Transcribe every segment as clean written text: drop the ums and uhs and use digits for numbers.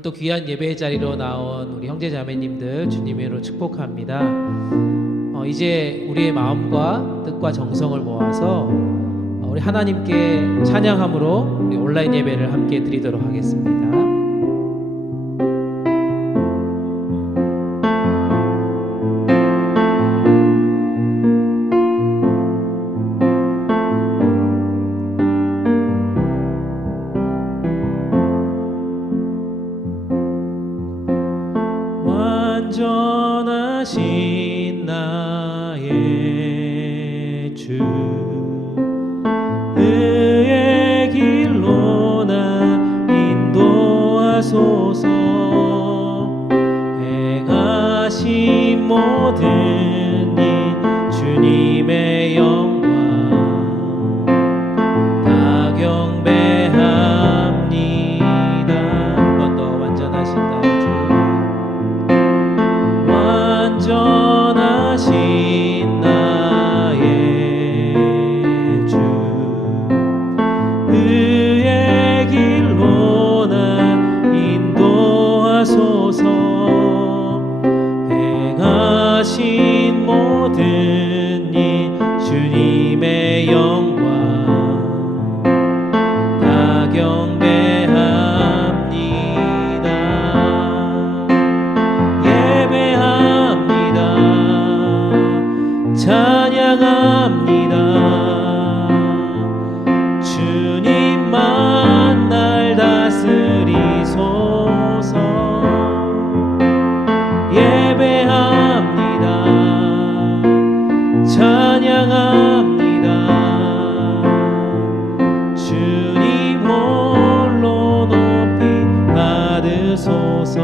오늘 또 귀한 예배의 자리로 나온 우리 형제 자매님들 주님의 이름으로 축복합니다. 이제 우리의 마음과 뜻과 정성을 모아서 우리 하나님께 찬양함으로 우리 온라인 예배를 함께 드리도록 하겠습니다. 완전하신 나의 주, 의의 길로 나 인도하소서. 행하신 모든 일 주님의 영광 다 경배합니다. 한 번 더. 완전하신 나의 주, 완전하신 나의 주, 의의 길로 나 인도하소서. 행하신 모든 일 주님의 영광 다 경배합니다. 찬양합니다. 주님만 날 다스리소서. 예배합니다. 찬양합니다. 주님 홀로 높이 받으소서.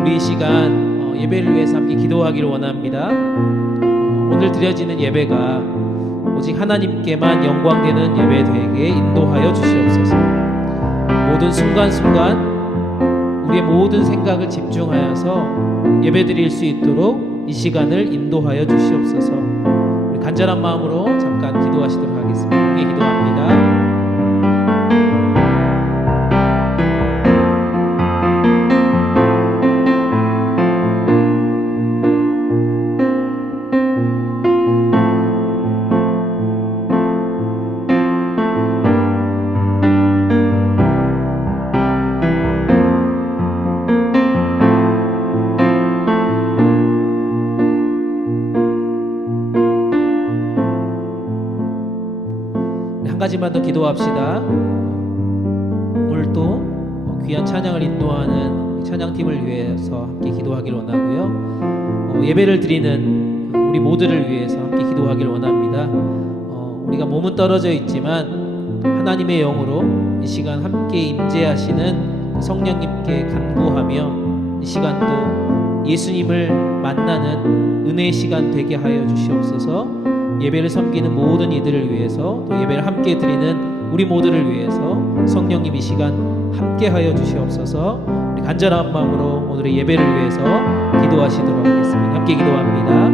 우리 이 시간 예배를 위해서 함께 기도하기를 원합니다. 오늘 드려지는 예배가 오직 하나님께만 영광되는 예배 되게 인도하여 주시옵소서. 모든 순간순간 우리의 모든 생각을 집중하여서 예배 드릴 수 있도록 이 시간을 인도하여 주시옵소서. 우리 간절한 마음으로 잠깐 기도하시도록 하겠습니다. 함께 기도합니다. 한 가지만 더 기도합시다. 오늘 또 귀한 찬양을 인도하는 찬양팀을 위해서 함께 기도하기를 원하고요. 예배를 드리는 우리 모두를 위해서 함께 기도하기를 원합니다. 우리가 몸은 떨어져 있지만 하나님의 영으로 이 시간 함께 임재하시는 성령님께 간구하며 이 시간도 예수님을 만나는 은혜의 시간 되게 하여 주시옵소서. 예배를 섬기는 모든 이들을 위해서, 또 예배를 함께 드리는 우리 모두를 위해서 성령님 이 시간 함께 하여 주시옵소서. 우리 간절한 마음으로 오늘의 예배를 위해서 기도하시도록 하겠습니다. 함께 기도합니다.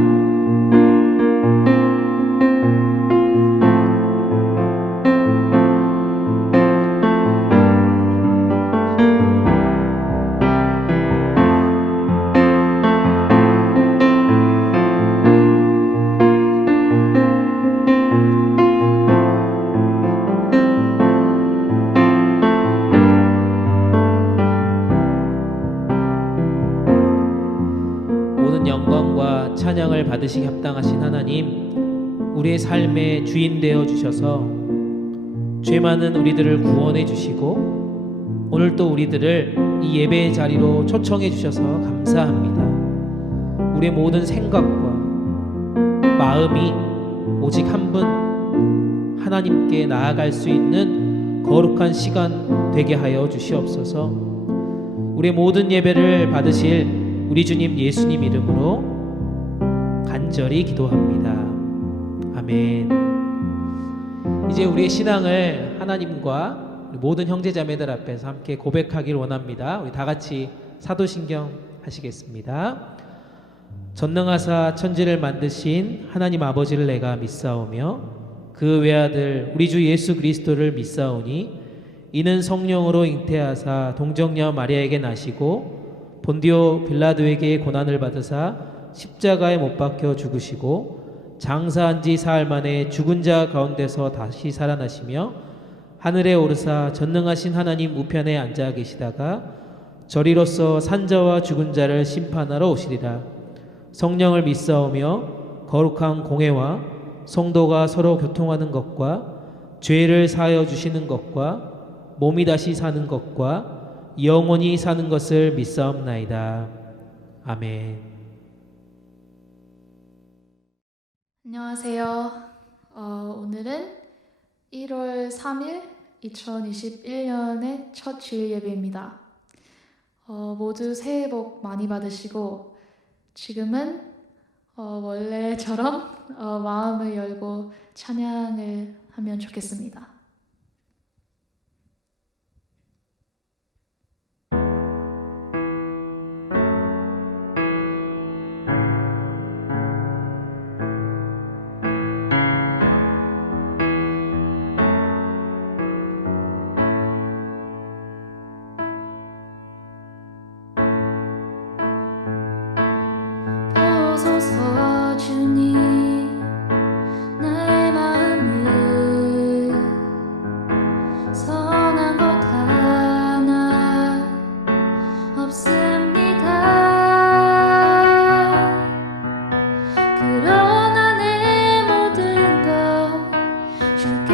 영광과 찬양을 받으시기 합당하신 하나님, 우리의 삶의 주인 되어 주셔서 죄 많은 우리들을 구원해 주시고 오늘 또 우리들을 이 예배의 자리로 초청해 주셔서 감사합니다. 우리의 모든 생각과 마음이 오직 한 분 하나님께 나아갈 수 있는 거룩한 시간 되게 하여 주시옵소서. 우리의 모든 예배를 받으실 우리 주님 예수님 이름으로 간절히 기도합니다. 아멘. 이제 우리의 신앙을 하나님과 우리 모든 형제자매들 앞에서 함께 고백하기를 원합니다. 우리 다 같이 사도신경 하시겠습니다. 전능하사 천지를 만드신 하나님 아버지를 내가 믿사오며 그 외아들 우리 주 예수 그리스도를 믿사오니 이는 성령으로 잉태하사 동정녀 마리아에게 나시고 본디오 빌라도에게 고난을 받으사 십자가에 못 박혀 죽으시고 장사한 지 사흘 만에 죽은 자 가운데서 다시 살아나시며 하늘에 오르사 전능하신 하나님 우편에 앉아 계시다가 저리로서 산자와 죽은 자를 심판하러 오시리라. 성령을 믿사오며 거룩한 공회와 성도가 서로 교통하는 것과 죄를 사하여 주시는 것과 몸이 다시 사는 것과 영원히 사는 것을 믿사옵나이다. 아멘. 안녕하세요. 오늘은 1월 3일 2021년의 첫 주일 예배입니다. 모두 새해 복 많이 받으시고 지금은 원래처럼 마음을 열고 찬양을 하면 좋겠습니다. 보소서 주님 나의 마음을 선한 것 하나 없습니다. 그러나 내 모든 것 주께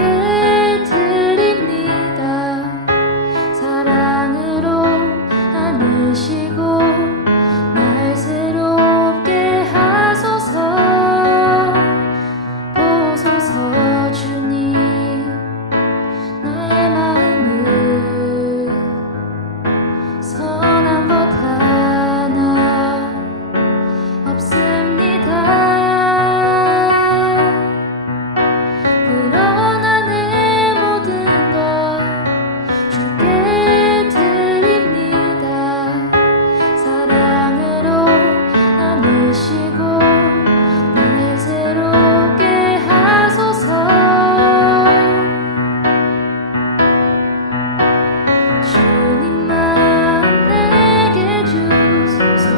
드립니다. 사랑으로 안으시고 날 새롭게 하소서. 보소서 주님 나의 마음을 선한 것 하나 없습니다. 그러나 내 모든 것 주께 드립니다. 사랑으로 안으시고 날 새롭게 하소서. 주님만 내게 주소서.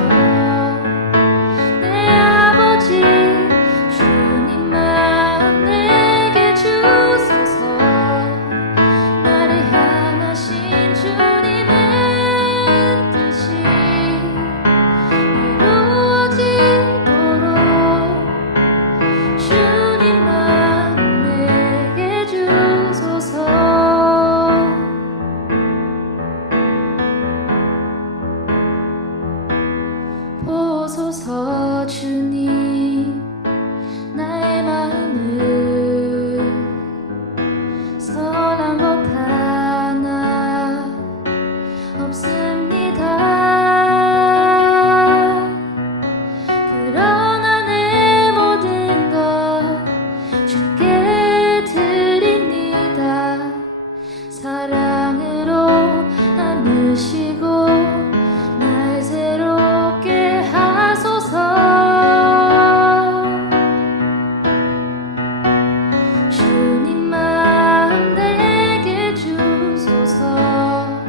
내 아버지 주님만 내게 주소서. 나를 향하신 주님의 뜻이 이루어지도록 주님만 내게 주소서. 보소서 주님 나의 마음을 선한 것 하나 없습니다. 그러나 내 모든 것 주께 드립니다. 사랑으로 안으시고 날 새롭게 하소서. 주님만 내게 주소서.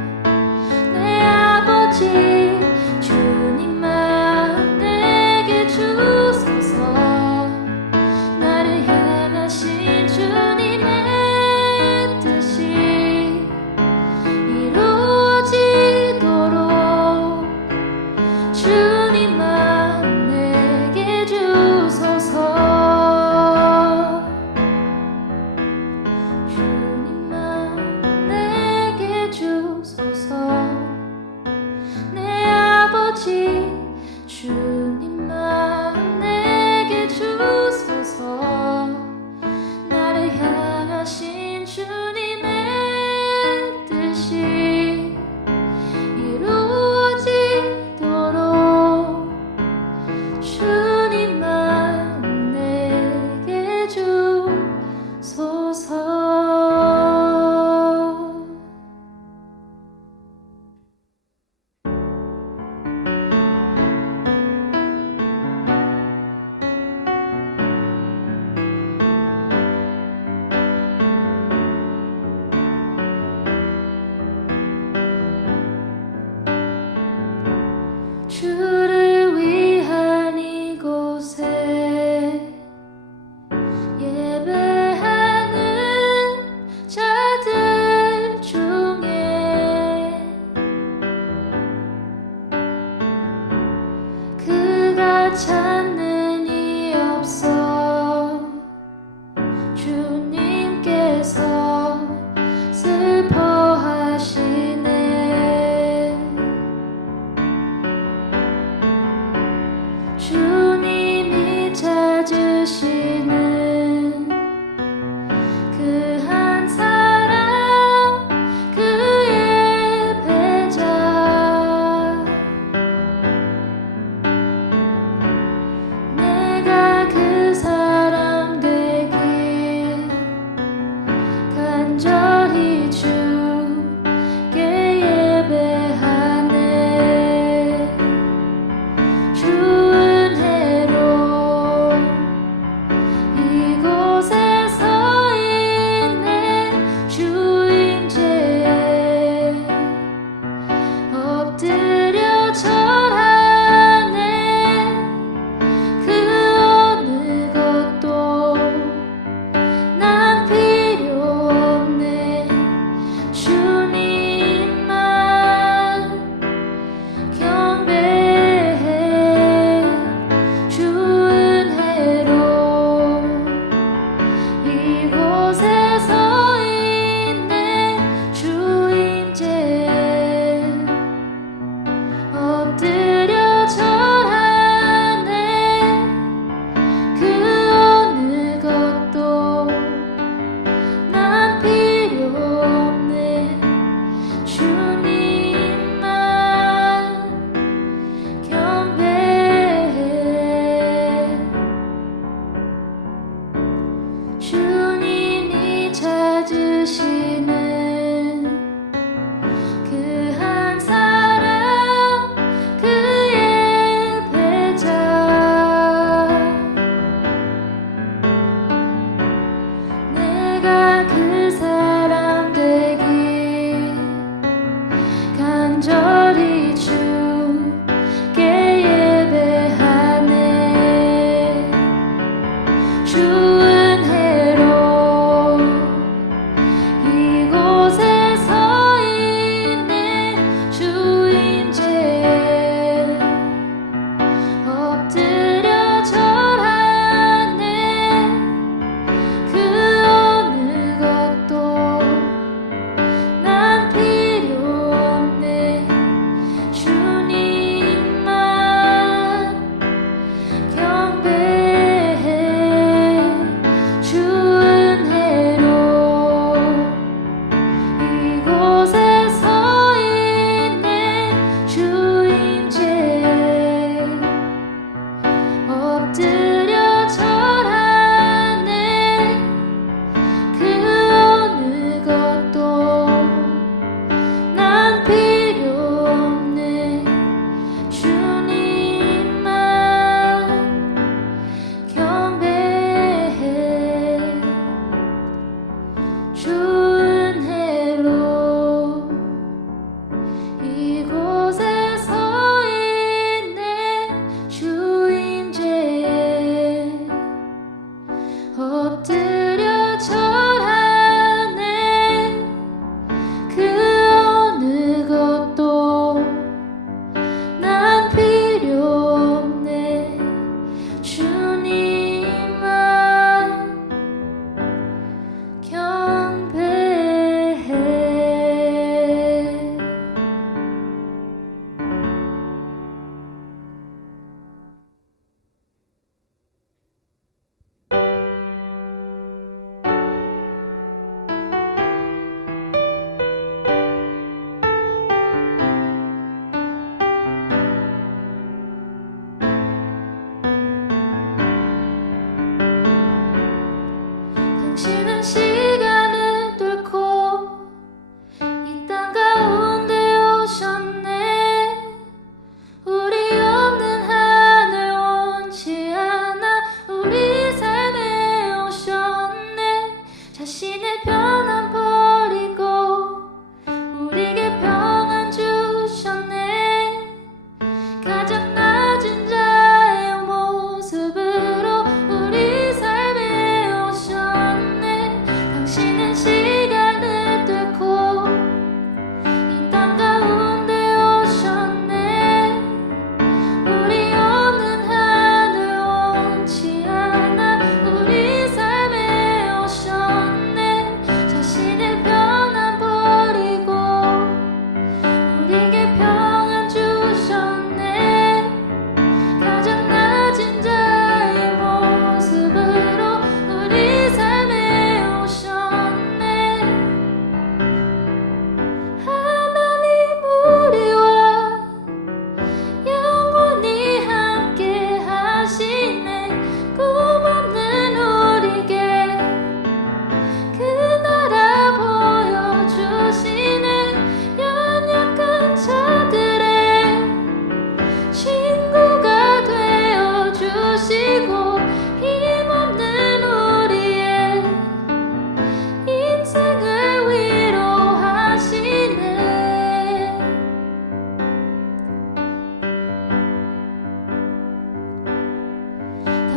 내 아버지 주님만 내게 주소서. 나를 향하신 주님의 뜻이 이루어지도록 주님만 내게 주소서. 주님만 내게 주소서. 내 아버지 주님만 내게 주소서. 나를 향하신 주님의 뜻이 이루어지도록 주님만 내게 주소서. 주를 위한 이곳에 예배하는 자들 중에 그가 찾는 이 없어 주님께서 슬퍼하시네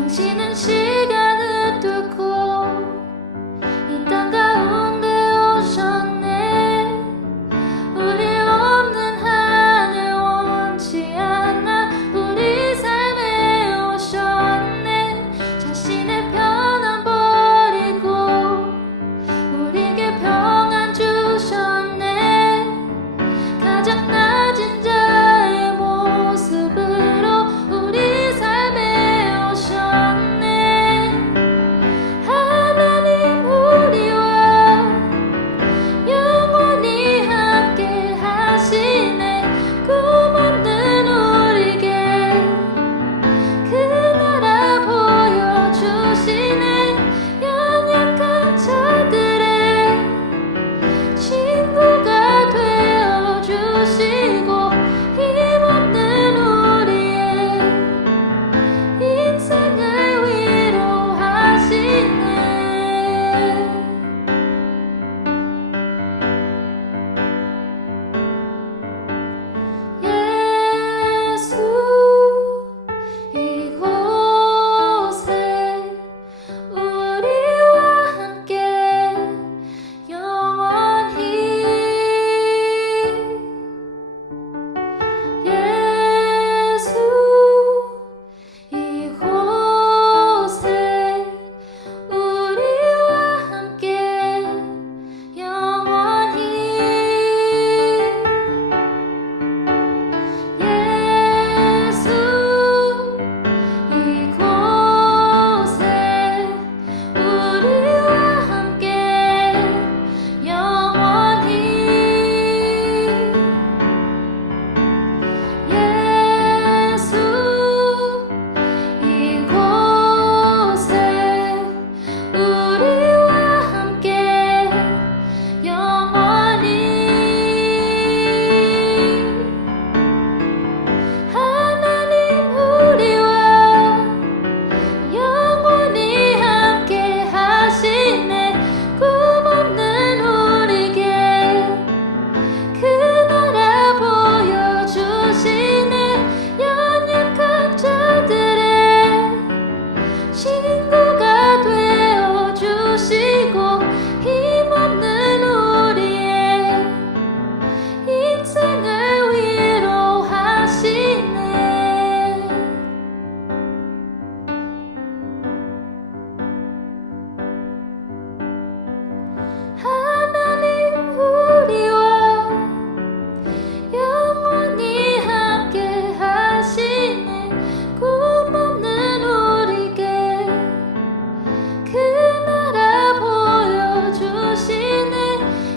당신은 시간을 뚫고 이 땅 가운데 오셨네. 우리 없는 하늘 원치 않아 우리 삶에 오셨네. 자신의 편안 버리고 우리에게 평안 주셨네. 가장 낮은 자의 모습으로 우리 삶에 오셨네. 하나님 우리와 영원히 함께 하시네. 꿈없는 우리에게 그 나라 보여주시네. 연약한 자들의 친구가 되어주시고 힘없는 우리의 인생을 위로하시네. 예수 이곳에 우리와 함께 영원히. 예수 이곳에 우리와 함께 영원히. 예수 이곳에 우리와 함께 영원히. 예수 이곳에 우리와 함께 영원히. 하나님 우리와 영원히 함께 하시네. 꿈없는 우리에게 그 나라 보여주시네. 연약한 자들의 친구가 되어주시고 힘없는 우리의 인생을 위로하시네. 하나님 우리와 영원히 함께 하시네. 꿈없는 우리에게 그 나라 보여주시네.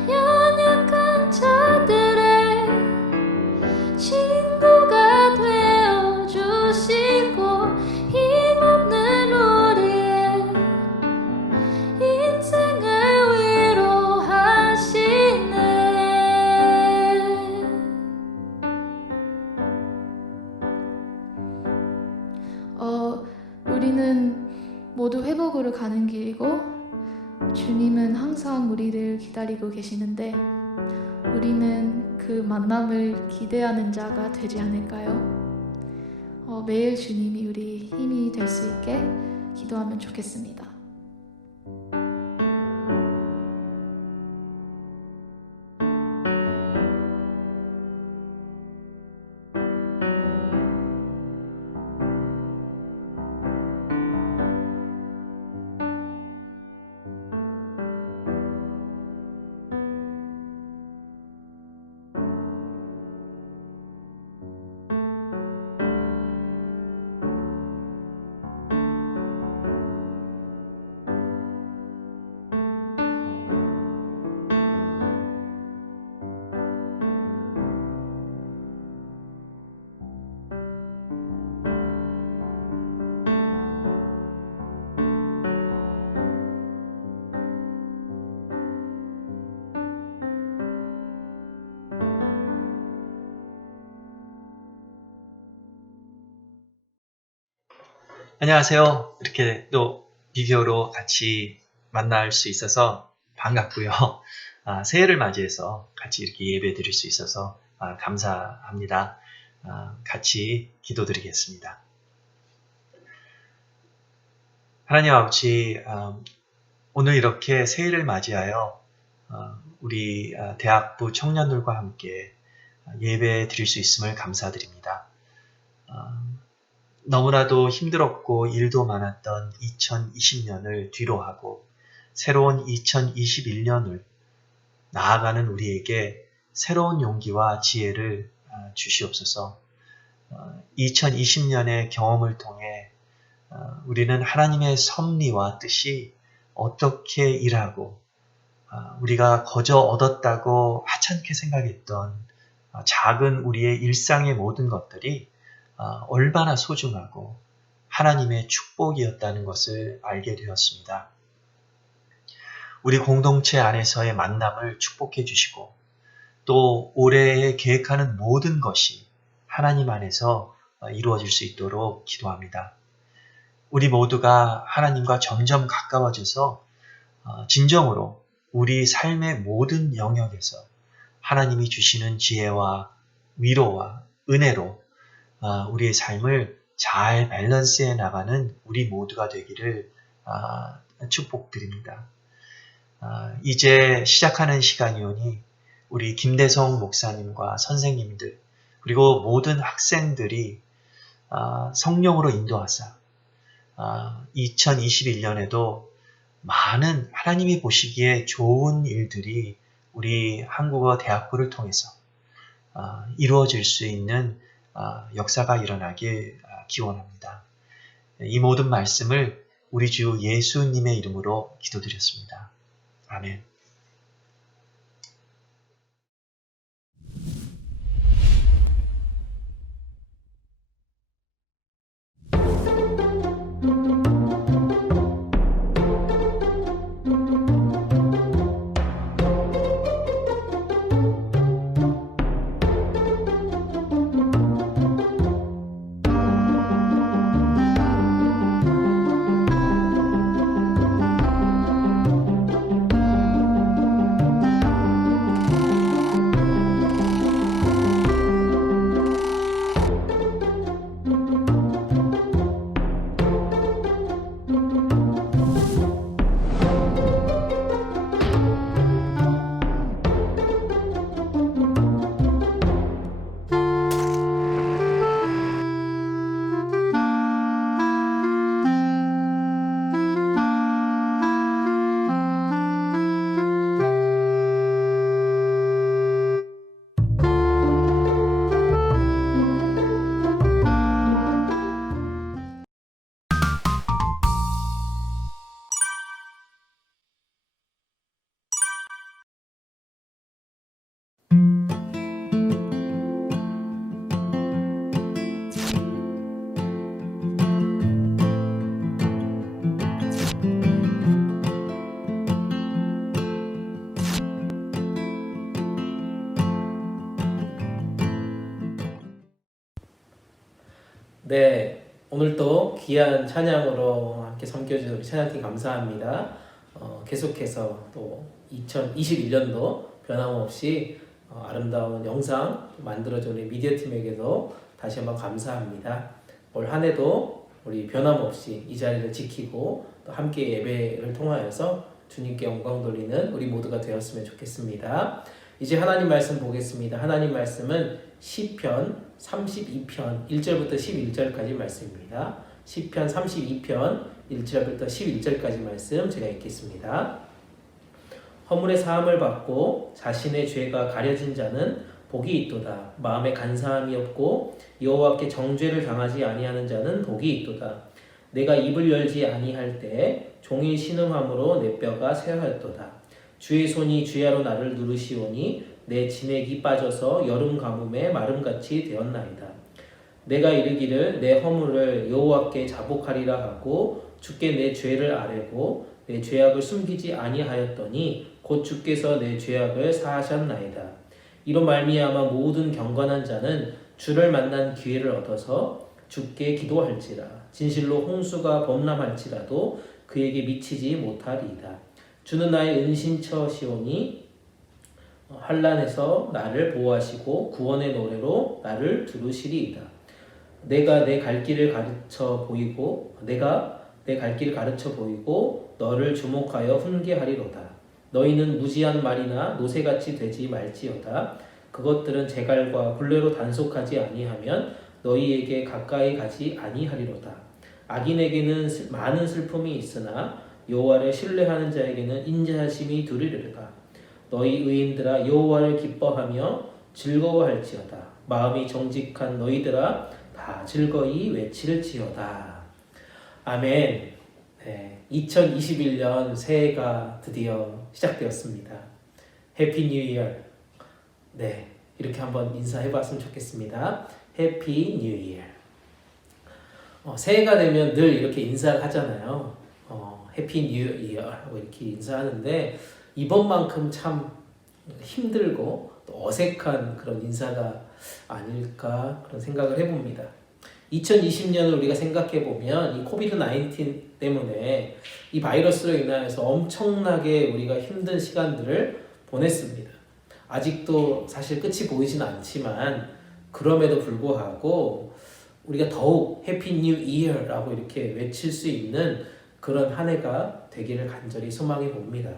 연약한 자들의 친구가 되어주시고 힘없는 우리의 인생을 위로하시네. 우리는 모두 회복으로 가는 길이고 주님은 항상 우리를 기다리고 계시는데 우리는 그 만남을 기대하는 자가 되지 않을까요? 매일 주님이 우리 힘이 될 수 있게 기도하면 좋겠습니다. 안녕하세요. 이렇게 또 비디오로 같이 만날 수 있어서 반갑고요. 새해를 맞이해서 같이 이렇게 예배 드릴 수 있어서 감사합니다. 같이 기도드리겠습니다. 하나님 아버지, 오늘 이렇게 새해를 맞이하여 우리 대학부 청년들과 함께 예배 드릴 수 있음을 감사드립니다. 너무나도 힘들었고 일도 많았던 2020년을 뒤로하고 새로운 2021년을 나아가는 우리에게 새로운 용기와 지혜를 주시옵소서. 2020년의 경험을 통해 우리는 하나님의 섭리와 뜻이 어떻게 일하고 우리가 거저 얻었다고 하찮게 생각했던 작은 우리의 일상의 모든 것들이 얼마나 소중하고 하나님의 축복이었다는 것을 알게 되었습니다. 우리 공동체 안에서의 만남을 축복해 주시고 또 올해에 계획하는 모든 것이 하나님 안에서 이루어질 수 있도록 기도합니다. 우리 모두가 하나님과 점점 가까워져서 진정으로 우리 삶의 모든 영역에서 하나님이 주시는 지혜와 위로와 은혜로 우리의 삶을 잘 밸런스해 나가는 우리 모두가 되기를 축복드립니다. 이제 시작하는 시간이오니 우리 김대성 목사님과 선생님들 그리고 모든 학생들이 성령으로 인도하사 2021년에도 많은 하나님이 보시기에 좋은 일들이 우리 한국어 대학부를 통해서 이루어질 수 있는 역사가 일어나길 기원합니다. 이 모든 말씀을 우리 주 예수님의 이름으로 기도드렸습니다. 아멘. 네, 오늘도 귀한 찬양으로 함께 섬겨주신 우리 찬양팀 감사합니다. 계속해서 또 2021년도 변함없이 아름다운 영상 만들어준 우리 미디어팀에게도 다시 한번 감사합니다. 올 한 해도 우리 변함없이 이 자리를 지키고 또 함께 예배를 통하여서 주님께 영광 돌리는 우리 모두가 되었으면 좋겠습니다. 이제 하나님 말씀 보겠습니다. 하나님 말씀은 시편 32편 1절부터 11절까지 말씀입니다. 시편 32편 1절부터 11절까지 말씀 제가 읽겠습니다. 허물의 사함을 받고 자신의 죄가 가려진 자는 복이 있도다. 마음에 간사함이 없고 여호와께 정죄를 당하지 아니하는 자는 복이 있도다. 내가 입을 열지 아니할 때 종일 신음함으로 내 뼈가 쇠하였도다. 주의 손이 주야로 나를 누르시오니 내 진액이 빠져서 여름 가뭄에 마름같이 되었나이다. 내가 이르기를 내 허물을 여호와께 자복하리라 하고 주께 내 죄를 아뢰고 내 죄악을 숨기지 아니하였더니 곧 주께서 내 죄악을 사하셨나이다. 이로 말미암아 모든 경건한 자는 주를 만난 기회를 얻어서 주께 기도할지라. 진실로 홍수가 범람할지라도 그에게 미치지 못하리이다. 주는 나의 은신처시오니 환난에서 나를 보호하시고 구원의 노래로 나를 두르시리이다. 내가 내 갈 길을 가르쳐 보이고 내가 내 갈 길을 가르쳐 보이고 너를 주목하여 훈계하리로다. 너희는 무지한 말이나 노새같이 되지 말지어다. 그것들은 제갈과 굴레로 단속하지 아니하면 너희에게 가까이 가지 아니하리로다. 악인에게는 많은 슬픔이 있으나 여호와를 신뢰하는 자에게는 인자하심이 두리르다. 너희 의인들아 여호와를 기뻐하며 즐거워할지어다. 마음이 정직한 너희들아 다 즐거이 외칠지어다. 아멘. 네, 2021년 새해가 드디어 시작되었습니다. 해피 뉴 이어. 네, 이렇게 한번 인사해봤으면 좋겠습니다. 해피 뉴 이어. 새해가 되면 늘 이렇게 인사를 하잖아요. 해피 뉴 이어 이렇게 인사하는데 이번만큼 참 힘들고 또 어색한 그런 인사가 아닐까 그런 생각을 해봅니다. 2020년을 우리가 생각해 보면 이 코비드 19 때문에 이 바이러스로 인하여서 엄청나게 우리가 힘든 시간들을 보냈습니다. 아직도 사실 끝이 보이진 않지만 그럼에도 불구하고 우리가 더욱 해피 뉴 이어라고 이렇게 외칠 수 있는 그런 한 해가 되기를 간절히 소망해 봅니다.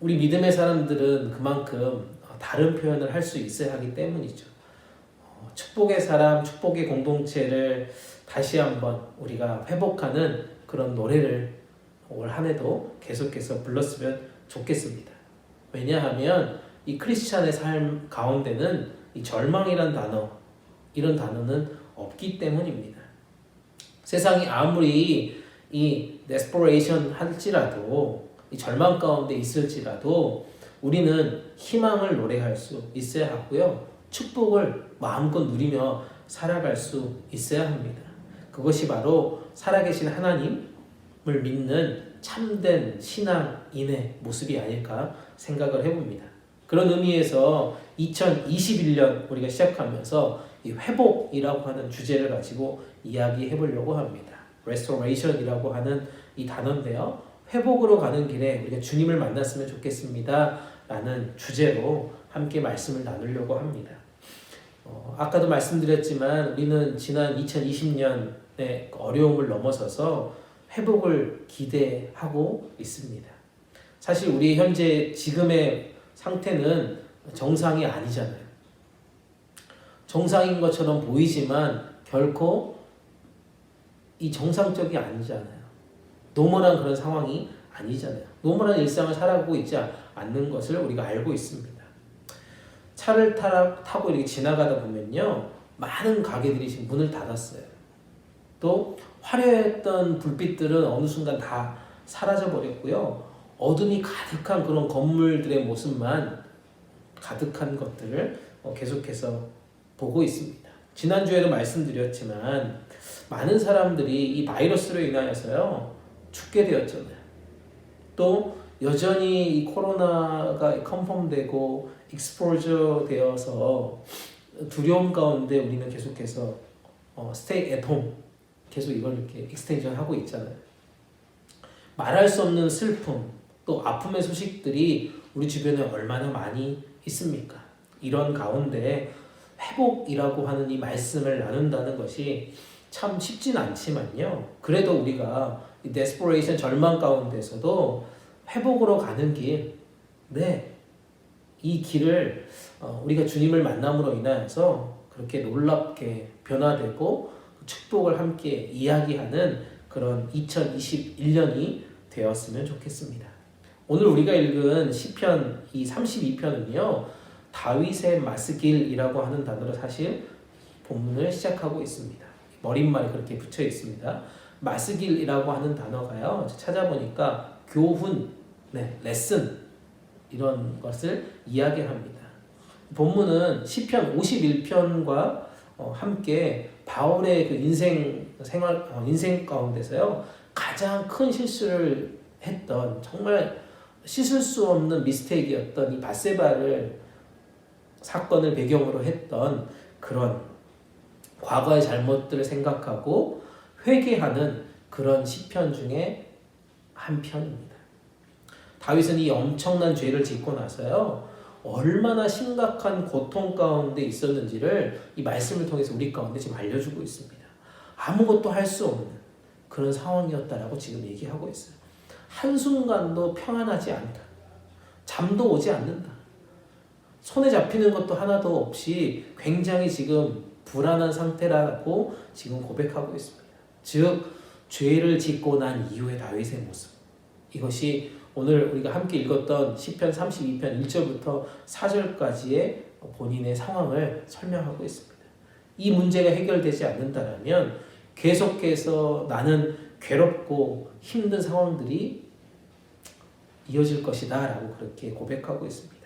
우리 믿음의 사람들은 그만큼 다른 표현을 할 수 있어야 하기 때문이죠. 축복의 사람, 축복의 공동체를 다시 한번 우리가 회복하는 그런 노래를 올 한 해도 계속해서 불렀으면 좋겠습니다. 왜냐하면 이 크리스찬의 삶 가운데는 이 절망이란 단어, 이런 단어는 없기 때문입니다. 세상이 아무리 이 desperation 할지라도 이 절망 가운데 있을지라도 우리는 희망을 노래할 수 있어야 하고요. 축복을 마음껏 누리며 살아갈 수 있어야 합니다. 그것이 바로 살아계신 하나님을 믿는 참된 신앙인의 모습이 아닐까 생각을 해봅니다. 그런 의미에서 2021년 우리가 시작하면서 이 회복이라고 하는 주제를 가지고 이야기해 보려고 합니다. restoration이라고 하는 이 단어인데요. 회복으로 가는 길에 우리가 주님을 만났으면 좋겠습니다. 라는 주제로 함께 말씀을 나누려고 합니다. 아까도 말씀드렸지만 우리는 지난 2020년의 어려움을 넘어서서 회복을 기대하고 있습니다. 사실 우리 현재 지금의 상태는 정상이 아니잖아요. 정상인 것처럼 보이지만 결코 이 정상적이 아니잖아요. 노멀한 그런 상황이 아니잖아요. 노멀한 일상을 살아가고 있지 않는 것을 우리가 알고 있습니다. 차를 타고 이렇게 지나가다 보면요, 많은 가게들이 지금 문을 닫았어요. 또 화려했던 불빛들은 어느 순간 다 사라져 버렸고요. 어둠이 가득한 그런 건물들의 모습만 가득한 것들을 계속해서 보고 있습니다. 지난주에도 말씀드렸지만 많은 사람들이 이 바이러스로 인하여서요 죽게 되었잖아요. 또 여전히 이 코로나가 컨펌되고 익스포저 되어서 두려움 가운데 우리는 계속해서 stay at home 계속 이걸 이렇게 익스텐션 하고 있잖아요. 말할 수 없는 슬픔 또 아픔의 소식들이 우리 주변에 얼마나 많이 있습니까? 이런 가운데 회복이라고 하는 이 말씀을 나눈다는 것이 참 쉽진 않지만요. 그래도 우리가 이 desperation 절망 가운데서도 회복으로 가는 길, 이 길을 우리가 주님을 만남으로 인하여서 그렇게 놀랍게 변화되고 축복을 함께 이야기하는 그런 2021년이 되었으면 좋겠습니다. 오늘 우리가 읽은 시편 이 32편은요. 다윗의 마스길이라고 하는 단어로 사실 본문을 시작하고 있습니다. 머릿말이 그렇게 붙여 있습니다. 마스길이라고 하는 단어가요. 찾아보니까 교훈, 레슨 이런 것을 이야기합니다. 본문은 시편 51편과 함께 바울의 그 인생 가운데서요 가장 큰 실수를 했던 정말 씻을 수 없는 미스테이크였던 이 밧세바를 사건을 배경으로 했던 그런 과거의 잘못들을 생각하고 회개하는 그런 시편 중에 한 편입니다. 다윗은 이 엄청난 죄를 짓고 나서요 얼마나 심각한 고통 가운데 있었는지를 이 말씀을 통해서 우리 가운데 지금 알려주고 있습니다. 아무것도 할 수 없는 그런 상황이었다라고 지금 얘기하고 있어요. 한순간도 평안하지 않다. 잠도 오지 않는다. 손에 잡히는 것도 하나도 없이 굉장히 지금 불안한 상태라고 지금 고백하고 있습니다. 즉 죄를 짓고 난 이후의 다윗의 모습. 이것이 오늘 우리가 함께 읽었던 시편 32편 1절부터 4절까지의 본인의 상황을 설명하고 있습니다. 이 문제가 해결되지 않는다면 계속해서 나는 괴롭고 힘든 상황들이 이어질 것이다 라고 그렇게 고백하고 있습니다.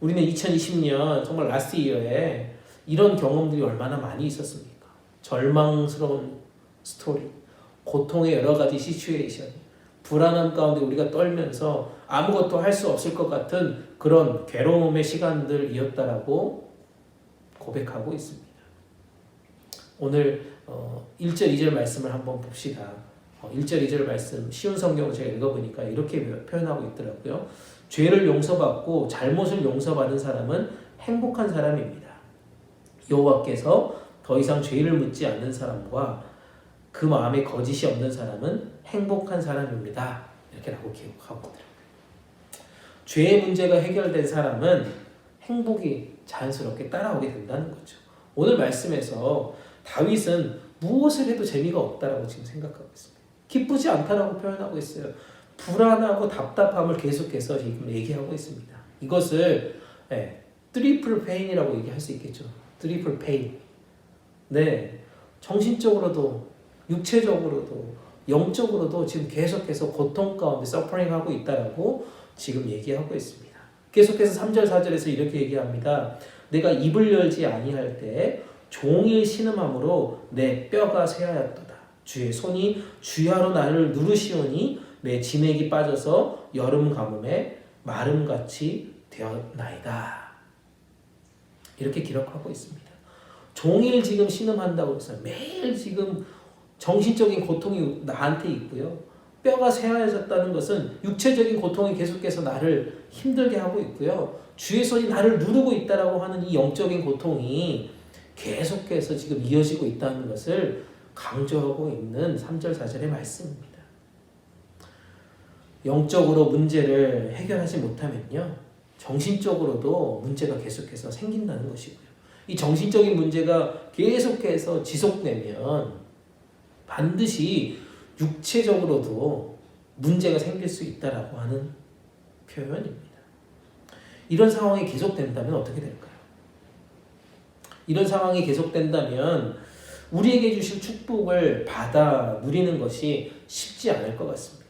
우리는 2020년 정말 라스트 이어에 이런 경험들이 얼마나 많이 있었습니까? 절망스러운 스토리, 고통의 여러 가지 시츄에이션, 불안함 가운데 우리가 떨면서 아무것도 할 수 없을 것 같은 그런 괴로움의 시간들이었다라고 고백하고 있습니다. 오늘 1절 2절 말씀을 한번 봅시다. 1절 2절 말씀 쉬운 성경을 제가 읽어보니까 이렇게 표현하고 있더라고요. 죄를 용서받고 잘못을 용서받은 사람은 행복한 사람입니다. 여호와께서 더 이상 죄를 묻지 않는 사람과 그 마음에 거짓이 없는 사람은 행복한 사람입니다. 이렇게라고 기록하고 있더라고요. 죄의 문제가 해결된 사람은 행복이 자연스럽게 따라오게 된다는 거죠. 오늘 말씀에서 다윗은 무엇을 해도 재미가 없다라고 지금 생각하고 있습니다. 기쁘지 않다라고 표현하고 있어요. 불안하고 답답함을 계속해서 지금 얘기하고 있습니다. 이것을 트리플 페인이라고 얘기할 수 있겠죠. 트리플 페인. 네, 정신적으로도 육체적으로도 영적으로도 지금 계속해서 고통 가운데 서퍼링하고 있다라고 지금 얘기하고 있습니다. 계속해서 3절 4절에서 이렇게 얘기합니다. 내가 입을 열지 아니할 때 종일 신음함으로 내 뼈가 쇠하였도다. 주의 손이 주야로 나를 누르시오니 내 진액이 빠져서 여름 가뭄에 마름같이 되었나이다. 이렇게 기록하고 있습니다. 종일 지금 신음한다고 해서 매일 지금 정신적인 고통이 나한테 있고요. 뼈가 쇠하여졌다는 것은 육체적인 고통이 계속해서 나를 힘들게 하고 있고요. 주의 손이 나를 누르고 있다라고 하는 이 영적인 고통이 계속해서 지금 이어지고 있다는 것을 강조하고 있는 3절 4절의 말씀입니다. 영적으로 문제를 해결하지 못하면요, 정신적으로도 문제가 계속해서 생긴다는 것이고요. 이 정신적인 문제가 계속해서 지속되면 반드시 육체적으로도 문제가 생길 수 있다라고 하는 표현입니다. 이런 상황이 계속된다면 어떻게 될까요? 이런 상황이 계속된다면 우리에게 주실 축복을 받아 누리는 것이 쉽지 않을 것 같습니다.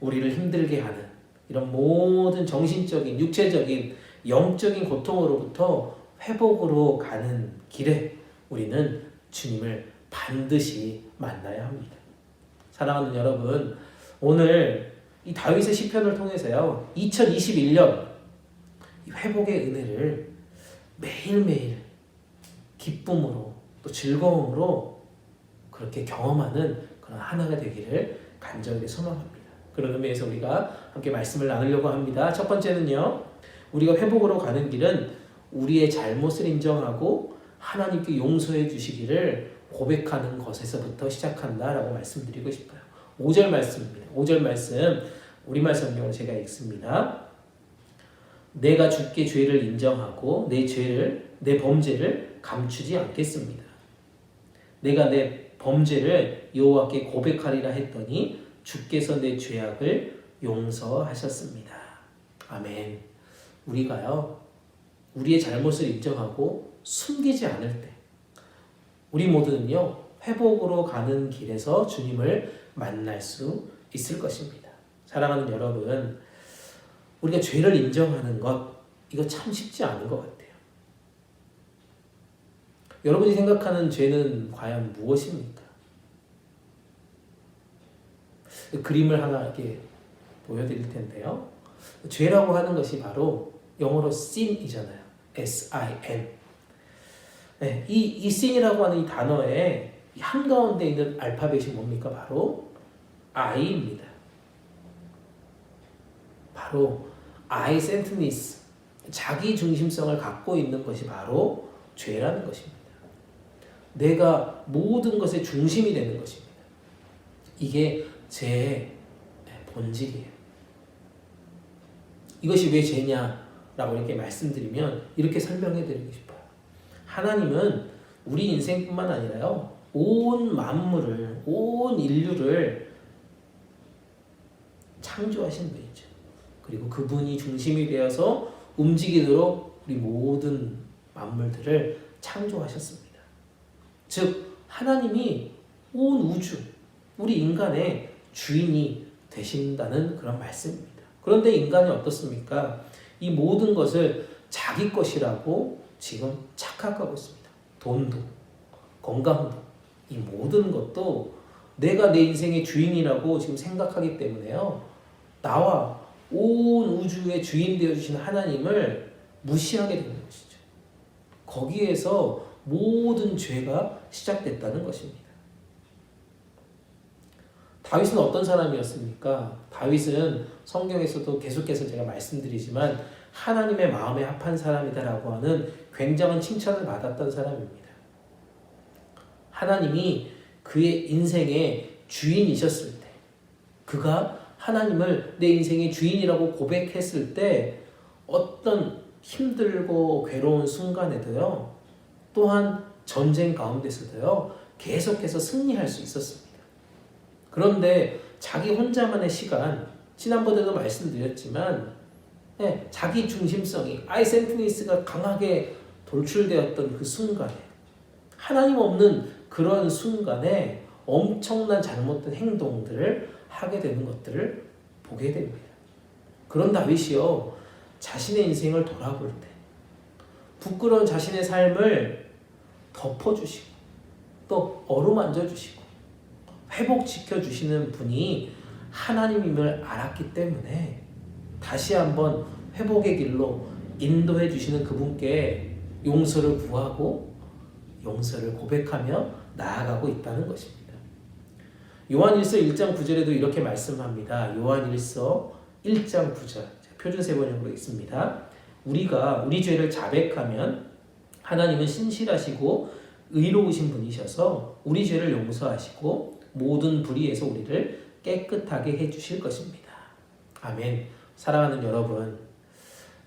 우리를 힘들게 하는 이런 모든 정신적인, 육체적인, 영적인 고통으로부터 회복으로 가는 길에 우리는 주님을 반드시 만나야 합니다. 사랑하는 여러분, 오늘 이 다윗의 시편을 통해서요, 2021년 회복의 은혜를 매일매일 기쁨으로 또 즐거움으로 그렇게 경험하는 그런 하나가 되기를 간절히 소망합니다. 그런 의미에서 우리가 함께 말씀을 나누려고 합니다. 첫 번째는요, 우리가 회복으로 가는 길은 우리의 잘못을 인정하고 하나님께 용서해 주시기를 고백하는 것에서부터 시작한다라고 말씀드리고 싶어요. 5절 말씀입니다. 5절 말씀 우리말 성경으로 제가 읽습니다. 내가 주께 죄를 인정하고 내 범죄를 감추지 않겠습니다. 내가 내 범죄를 여호와께 고백하리라 했더니 주께서 내 죄악을 용서하셨습니다. 아멘. 우리가요, 우리의 잘못을 인정하고 숨기지 않을 때 우리 모두는요, 회복으로 가는 길에서 주님을 만날 수 있을 것입니다. 사랑하는 여러분, 우리가 죄를 인정하는 것, 이거 참 쉽지 않은 것 같아요. 여러분이 생각하는 죄는 과연 무엇입니까? 그림을 하나 이렇게 보여드릴 텐데요. 죄라고 하는 것이 바로 영어로 sin이잖아요. S-I-N. 네, 이 sin이라고 하는 이 단어에 한가운데 있는 알파벳이 뭡니까? 바로 I입니다. 바로 I-centeredness, 자기 중심성을 갖고 있는 것이 바로 죄라는 것입니다. 내가 모든 것의 중심이 되는 것입니다. 이게 죄의 본질이에요. 이것이 왜 죄냐라고 이렇게 말씀드리면 이렇게 설명해 드리고 싶어요. 하나님은 우리 인생뿐만 아니라요, 온 만물을, 온 인류를 창조하신 분이죠. 그리고 그분이 중심이 되어서 움직이도록 우리 모든 만물들을 창조하셨습니다. 즉 하나님이 온 우주, 우리 인간의 주인이 되신다는 그런 말씀입니다. 그런데 인간이 어떻습니까? 이 모든 것을 자기 것이라고 지금 착각하고 있습니다. 돈도, 건강도, 이 모든 것도 내가 내 인생의 주인이라고 지금 생각하기 때문에요, 나와 온 우주의 주인 되어주신 하나님을 무시하게 되는 것이죠. 거기에서 모든 죄가 시작됐다는 것입니다. 다윗은 어떤 사람이었습니까? 다윗은 성경에서도 계속해서 제가 말씀드리지만 하나님의 마음에 합한 사람이다라고 하는 굉장한 칭찬을 받았던 사람입니다. 하나님이 그의 인생의 주인이셨을 때, 그가 하나님을 내 인생의 주인이라고 고백했을 때 어떤 힘들고 괴로운 순간에도요, 또한 전쟁 가운데서도요, 계속해서 승리할 수 있었습니다. 그런데 자기 혼자만의 시간, 지난번에도 말씀드렸지만 자기 중심성이, 아이센트니스가 강하게 돌출되었던 그 순간에, 하나님 없는 그런 순간에 엄청난 잘못된 행동들을 하게 되는 것들을 보게 됩니다. 그런 다윗이요, 자신의 인생을 돌아볼 때 부끄러운 자신의 삶을 덮어주시고 또 어루만져 주시고 회복시켜 주시는 분이 하나님임을 알았기 때문에 다시 한번 회복의 길로 인도해 주시는 그분께 용서를 구하고 용서를 고백하며 나아가고 있다는 것입니다. 요한일서 1장 9절에도 이렇게 말씀합니다. 요한일서 1장 9절, 표준세 번역으로 읽습니다. 우리가 우리 죄를 자백하면 하나님은 신실하시고 의로우신 분이셔서 우리 죄를 용서하시고 모든 불의에서 우리를 깨끗하게 해주실 것입니다. 아멘. 사랑하는 여러분,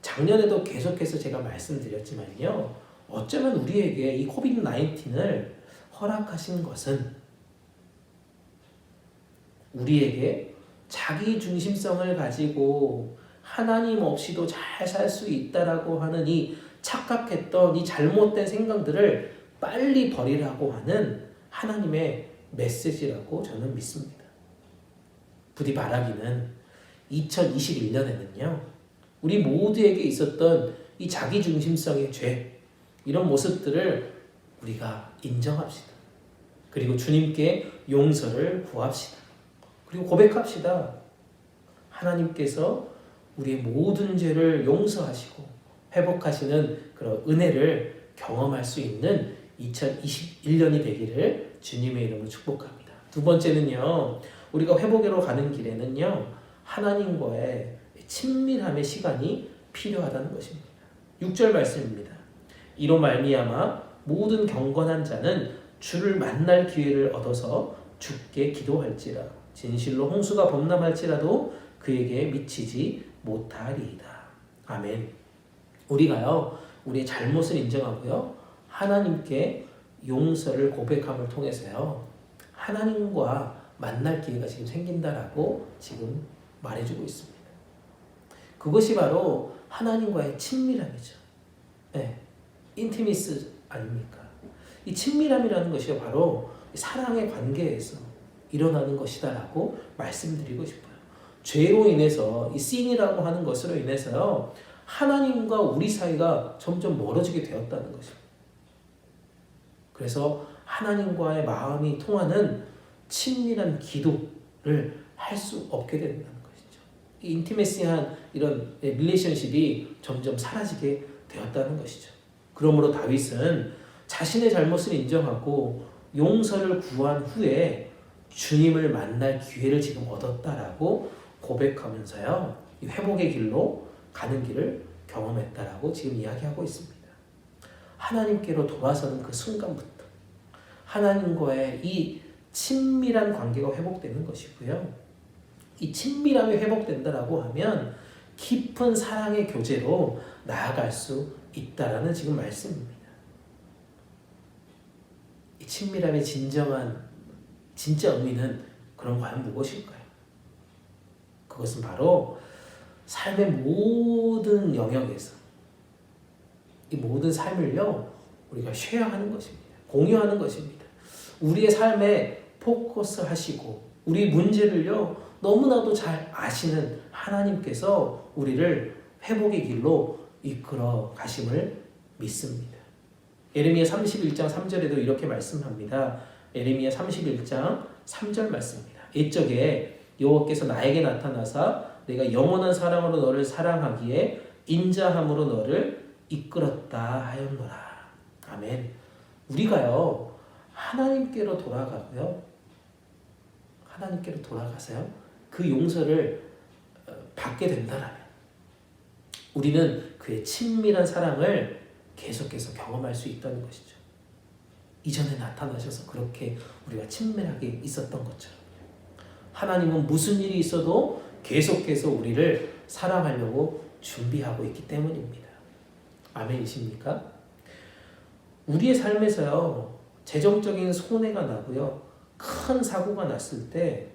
작년에도 계속해서 제가 말씀드렸지만요, 어쩌면 우리에게 이 코비드-19을 허락하신 것은 우리에게 자기 중심성을 가지고 하나님 없이도 잘 살 수 있다라고 하는 이 착각했던 이 잘못된 생각들을 빨리 버리라고 하는 하나님의 메시지라고 저는 믿습니다. 부디 바라기는 2021년에는요, 우리 모두에게 있었던 이 자기중심성의 죄, 이런 모습들을 우리가 인정합시다. 그리고 주님께 용서를 구합시다. 그리고 고백합시다. 하나님께서 우리의 모든 죄를 용서하시고 회복하시는 그런 은혜를 경험할 수 있는 2021년이 되기를 주님의 이름으로 축복합니다. 두 번째는요, 우리가 회복으로 가는 길에는요, 하나님과의 친밀함의 시간이 필요하다는 것입니다. 6절 말씀입니다. 이로 말미암아 모든 경건한 자는 주를 만날 기회를 얻어서 주께 기도할지라 진실로 홍수가 범람할지라도 그에게 미치지 못하리이다. 아멘. 우리가요, 우리의 잘못을 인정하고요, 하나님께 용서를 고백함을 통해서요, 하나님과 만날 기회가 지금 생긴다라고 지금 말해주고 있습니다. 그것이 바로 하나님과의 친밀함이죠. 네, 인티미스 아닙니까? 이 친밀함이라는 것이 바로 사랑의 관계에서 일어나는 것이다라고 말씀드리고 싶어요. 죄로 인해서 이 씬이라고 하는 것으로 인해서요, 하나님과 우리 사이가 점점 멀어지게 되었다는 것입니다. 그래서 하나님과의 마음이 통하는 친밀한 기도를 할 수 없게 된다는 것이죠. 이 인티메시한 이런 릴레이션십이 점점 사라지게 되었다는 것이죠. 그러므로 다윗은 자신의 잘못을 인정하고 용서를 구한 후에 주님을 만날 기회를 지금 얻었다라고 고백하면서요, 이 회복의 길로 가는 길을 경험했다라고 지금 이야기하고 있습니다. 하나님께로 돌아서는 그 순간부터 하나님과의 이 친밀한 관계가 회복되는 것이고요. 이 친밀함이 회복된다라고 하면 깊은 사랑의 교제로 나아갈 수 있다라는 지금 말씀입니다. 이 친밀함의 진짜 의미는 그런 과연 무엇일까요? 그것은 바로 삶의 모든 영역에서 이 모든 삶을요 우리가 쉐어하는 것입니다. 공유하는 것입니다. 우리의 삶에 포커스 하시고 우리 문제를요 너무나도 잘 아시는 하나님께서 우리를 회복의 길로 이끌어 가심을 믿습니다. 예레미야 31장 3절에도 이렇게 말씀합니다. 예레미야 31장 3절 말씀입니다. 이쪽에 여호와께서 나에게 나타나사 내가 영원한 사랑으로 너를 사랑하기에 인자함으로 너를 이끌었다 하였노라. 아멘. 우리가요 하나님께로 돌아가고요. 하나님께로 돌아가서요. 그 용서를 받게 된다라면 우리는 그의 친밀한 사랑을 계속해서 경험할 수 있다는 것이죠. 이전에 나타나셔서 그렇게 우리가 친밀하게 있었던 것처럼 하나님은 무슨 일이 있어도 계속해서 우리를 사랑하려고 준비하고 있기 때문입니다. 아멘이십니까? 우리의 삶에서요 재정적인 손해가 나고요 큰 사고가 났을 때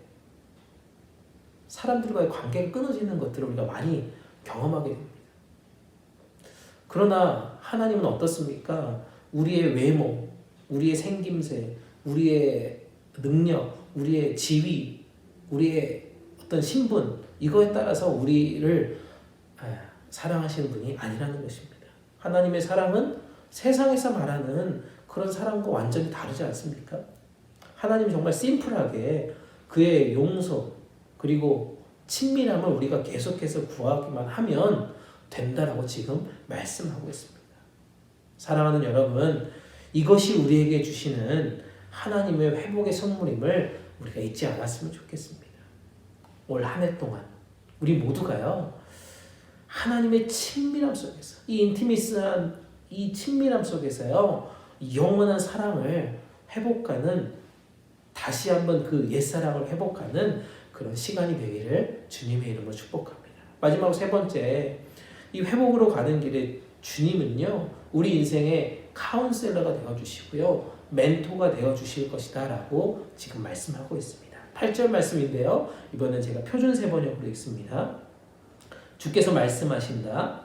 사람들과의 관계가 끊어지는 것들을 우리가 많이 경험하게 됩니다. 그러나 하나님은 어떻습니까? 우리의 외모, 우리의 생김새, 우리의 능력, 우리의 지위, 우리의 어떤 신분 이거에 따라서 우리를 사랑하시는 분이 아니라는 것입니다. 하나님의 사랑은 세상에서 말하는 그런 사랑과 완전히 다르지 않습니까? 하나님은 정말 심플하게 그의 용서 그리고 친밀함을 우리가 계속해서 구하기만 하면 된다라고 지금 말씀하고 있습니다. 사랑하는 여러분, 이것이 우리에게 주시는 하나님의 회복의 선물임을 우리가 잊지 않았으면 좋겠습니다. 올 한 해 동안 우리 모두가요 하나님의 친밀함 속에서 이 인티미스한 이 친밀함 속에서요 영원한 사랑을 회복하는 다시 한번 그 옛사랑을 회복하는 그런 시간이 되기를 주님의 이름으로 축복합니다. 마지막 세 번째, 이 회복으로 가는 길에 주님은요 우리 인생의 카운셀러가 되어주시고요 멘토가 되어주실 것이다 라고 지금 말씀하고 있습니다. 8절 말씀인데요 이번엔 제가 표준세 번역으로 읽습니다. 주께서 말씀하신다.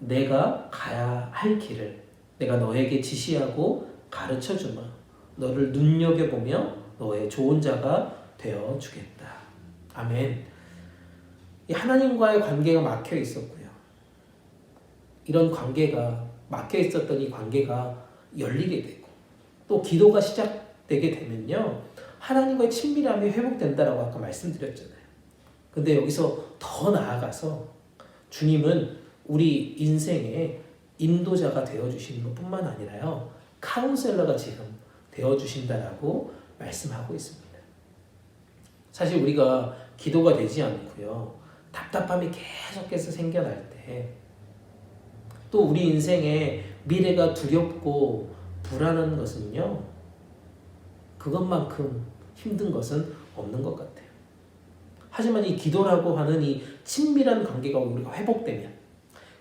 내가 가야 할 길을 내가 너에게 지시하고 가르쳐주마. 너를 눈여겨보며 너의 좋은 자가 되어주겠다. 아멘. 이 하나님과의 관계가 막혀 있었고요. 이런 관계가 막혀 있었던 이 관계가 열리게 되고 또 기도가 시작되게 되면요. 하나님과의 친밀함이 회복된다라고 아까 말씀드렸잖아요. 근데 여기서 더 나아가서 주님은 우리 인생의 인도자가 되어주시는 것뿐만 아니라요. 카운셀러가 지금 되어주신다라고 말씀하고 있습니다. 사실 우리가 기도가 되지 않고요. 답답함이 계속해서 생겨날 때 또 우리 인생의 미래가 두렵고 불안한 것은요. 그것만큼 힘든 것은 없는 것 같아요. 하지만 이 기도라고 하는 이 친밀한 관계가 우리가 회복되면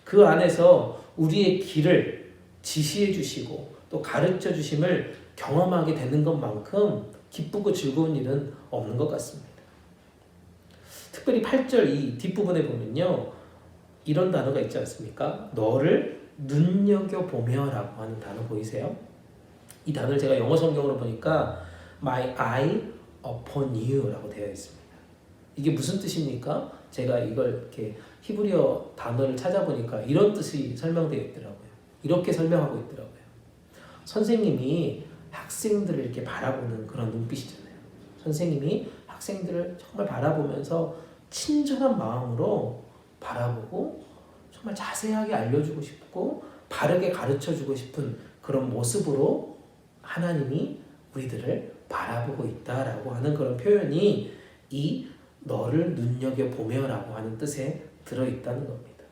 그 안에서 우리의 길을 지시해 주시고 또 가르쳐 주심을 경험하게 되는 것만큼 기쁘고 즐거운 일은 없는 것 같습니다. 특별히 8절 이 뒷부분에 보면요. 이런 단어가 있지 않습니까? 너를 눈여겨보며 라고 하는 단어 보이세요? 이 단어를 제가 영어 성경으로 보니까 My eye upon you 라고 되어 있습니다. 이게 무슨 뜻입니까? 제가 이걸 이렇게 히브리어 단어를 찾아보니까 이런 뜻이 설명되어 있더라고요. 이렇게 설명하고 있더라고요. 선생님이 학생들을 이렇게 바라보는 그런 눈빛이잖아요. 선생님이 학생들을 정말 바라보면서 친절한 마음으로 바라보고 정말 자세하게 알려주고 싶고 바르게 가르쳐주고 싶은 그런 모습으로 하나님이 우리들을 바라보고 있다라고 하는 그런 표현이 이 너를 눈여겨보며 라고 하는 뜻에 들어있다는 겁니다.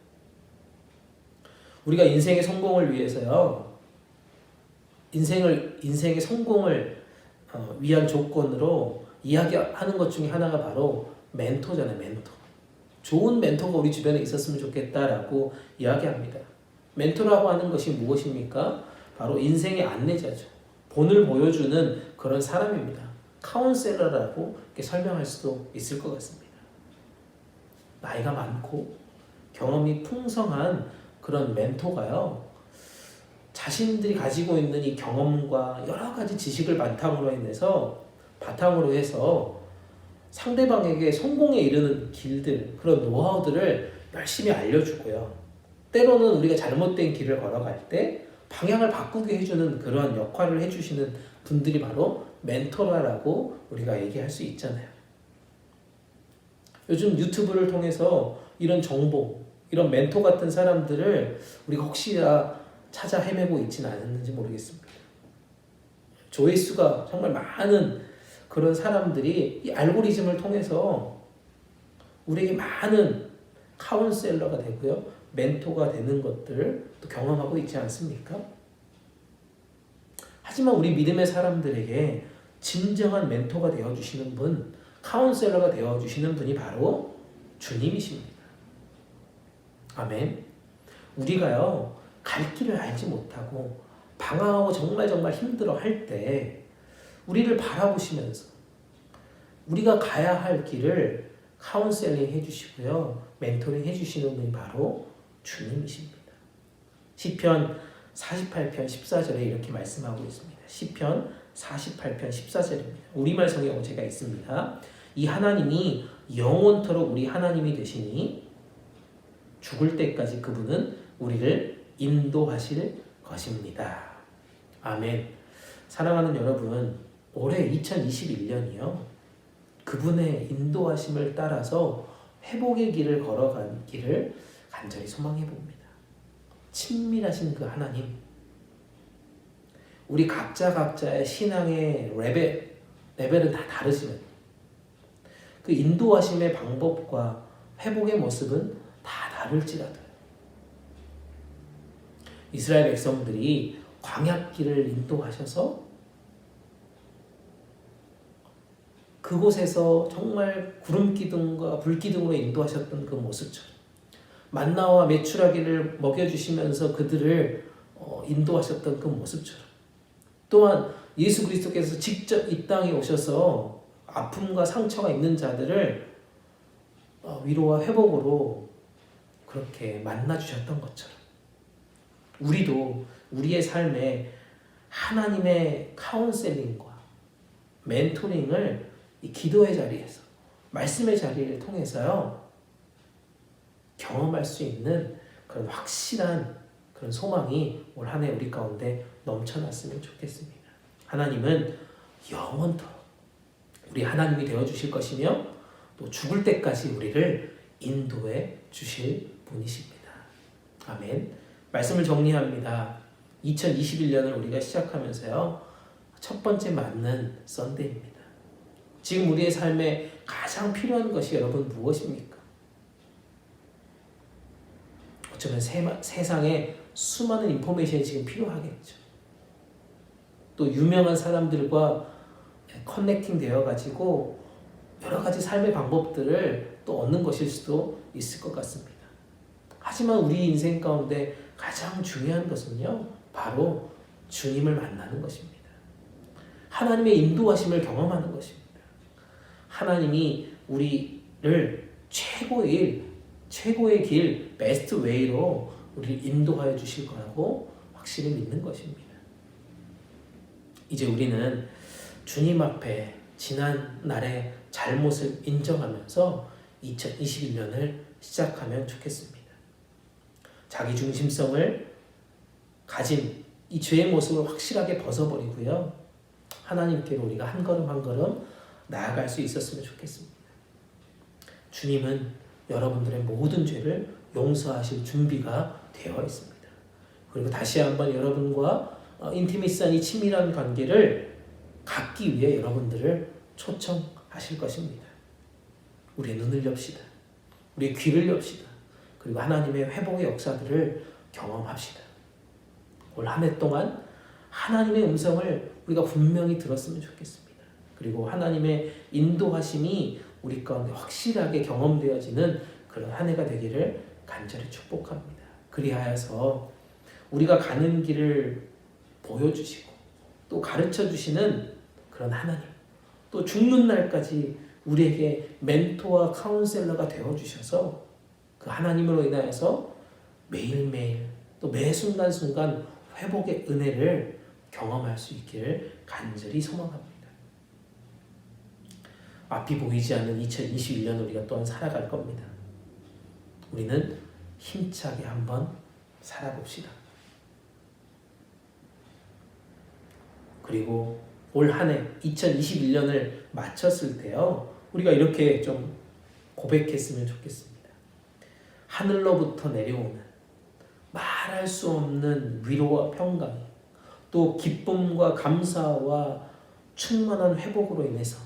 우리가 인생의 성공을 위해서요. 인생의 성공을 위한 조건으로 이야기하는 것 중에 하나가 바로 멘토잖아요. 멘토. 좋은 멘토가 우리 주변에 있었으면 좋겠다라고 이야기합니다. 멘토라고 하는 것이 무엇입니까? 바로 인생의 안내자죠. 본을 보여주는 그런 사람입니다. 카운셀러라고 이렇게 설명할 수도 있을 것 같습니다. 나이가 많고 경험이 풍성한 그런 멘토가요, 자신들이 가지고 있는 이 경험과 여러 가지 지식을 바탕으로 해서 상대방에게 성공에 이르는 길들, 그런 노하우들을 열심히 알려주고요. 때로는 우리가 잘못된 길을 걸어갈 때 방향을 바꾸게 해주는 그런 역할을 해주시는 분들이 바로 멘토라고 우리가 얘기할 수 있잖아요. 요즘 유튜브를 통해서 이런 정보, 이런 멘토 같은 사람들을 우리가 혹시나 찾아 헤매고 있지는 않았는지 모르겠습니다. 조회수가 정말 많은 그런 사람들이 이 알고리즘을 통해서 우리에게 많은 카운셀러가 되고요, 멘토가 되는 것들을 또 경험하고 있지 않습니까? 하지만 우리 믿음의 사람들에게 진정한 멘토가 되어주시는 분, 카운셀러가 되어주시는 분이 바로 주님이십니다. 아멘. 우리가요, 갈 길을 알지 못하고 방황하고 정말 힘들어 할 때 우리를 바라보시면서 우리가 가야 할 길을 카운셀링 해주시고요, 멘토링 해주시는 분이 바로 주님이십니다. 시편 48편 14절에 이렇게 말씀하고 있습니다. 시편 48편 14절입니다. 우리말 성경은 제가 있습니다. 이 하나님이 영원토록 우리 하나님이 되시니 죽을 때까지 그분은 우리를 인도하실 것입니다. 아멘. 사랑하는 여러분, 올해 2021년이요, 그분의 인도하심을 따라서 회복의 길을 걸어가기를 간절히 소망해 봅니다. 친밀하신 그 하나님, 우리 각자의 신앙의 레벨은 다 다르지만 그 인도하심의 방법과 회복의 모습은 다 다를지라도 이스라엘 백성들이 광야길을 인도하셔서 그곳에서 정말 구름기둥과 불기둥으로 인도하셨던 그 모습처럼, 만나와 메추라기를 먹여주시면서 그들을 인도하셨던 그 모습처럼, 또한 예수 그리스도께서 직접 이 땅에 오셔서 아픔과 상처가 있는 자들을 위로와 회복으로 그렇게 만나주셨던 것처럼, 우리도 우리의 삶에 하나님의 카운셀링과 멘토링을 이 기도의 자리에서, 말씀의 자리를 통해서요, 경험할 수 있는 그런 확실한 그런 소망이 올 한 해 우리 가운데 넘쳐났으면 좋겠습니다. 하나님은 영원토록 우리 하나님이 되어주실 것이며 또 죽을 때까지 우리를 인도해 주실 분이십니다. 아멘. 말씀을 정리합니다. 2021년을 우리가 시작하면서요, 첫 번째 맞는 썬데이입니다. 지금 우리의 삶에 가장 필요한 것이 여러분 무엇입니까? 어쩌면 세상에 수많은 인포메이션이 지금 필요하겠죠. 또 유명한 사람들과 커넥팅 되어가지고 여러 가지 삶의 방법들을 또 얻는 것일 수도 있을 것 같습니다. 하지만 우리 인생 가운데 가장 중요한 것은요, 바로 주님을 만나는 것입니다. 하나님의 인도하심을 경험하는 것입니다. 하나님이 우리를 최고의 길, 베스트 웨이로 우리를 인도하여 주실 거라고 확실히 믿는 것입니다. 이제 우리는 주님 앞에 지난 날의 잘못을 인정하면서 2021년을 시작하면 좋겠습니다. 자기 중심성을 가진 이 죄의 모습을 확실하게 벗어버리고요, 하나님께로 우리가 한 걸음 한 걸음 나아갈 수 있었으면 좋겠습니다. 주님은 여러분들의 모든 죄를 용서하실 준비가 되어 있습니다. 그리고 다시 한번 여러분과 인티미스한 이 친밀한 관계를 갖기 위해 여러분들을 초청하실 것입니다. 우리의 눈을 엽시다. 우리의 귀를 엽시다. 그리고 하나님의 회복의 역사들을 경험합시다. 올 한 해 동안 하나님의 음성을 우리가 분명히 들었으면 좋겠습니다. 그리고 하나님의 인도하심이 우리 가운데 확실하게 경험되어지는 그런 한 해가 되기를 간절히 축복합니다. 그리하여서 우리가 가는 길을 보여주시고 또 가르쳐 주시는 그런 하나님, 또 죽는 날까지 우리에게 멘토와 카운셀러가 되어 주셔서 그 하나님으로 인하여서 매일매일 또 매 순간순간 회복의 은혜를 경험할 수 있기를 간절히 소망합니다. 앞이 보이지 않는 2021년 우리가 또한 살아갈 겁니다. 우리는 힘차게 한번 살아봅시다. 그리고 올 한 해 2021년을 마쳤을 때요, 우리가 이렇게 좀 고백했으면 좋겠습니다. 하늘로부터 내려오는 말할 수 없는 위로와 평강, 또 기쁨과 감사와 충만한 회복으로 인해서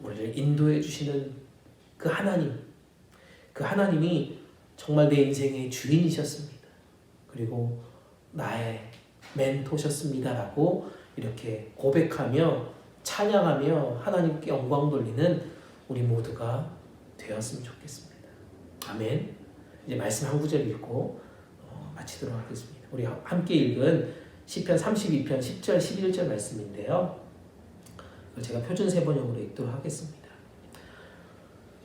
우리를 인도해 주시는 그 하나님, 그 하나님이 정말 내 인생의 주인이셨습니다. 그리고 나의 멘토셨습니다라고 이렇게 고백하며 찬양하며 하나님께 영광 돌리는 우리 모두가 되었으면 좋겠습니다. 아멘. 이제 말씀 한 구절 읽고 마치도록 하겠습니다. 우리 함께 읽은 시편 32편 10절 11절 말씀인데요. 제가 표준 세번역으로 읽도록 하겠습니다.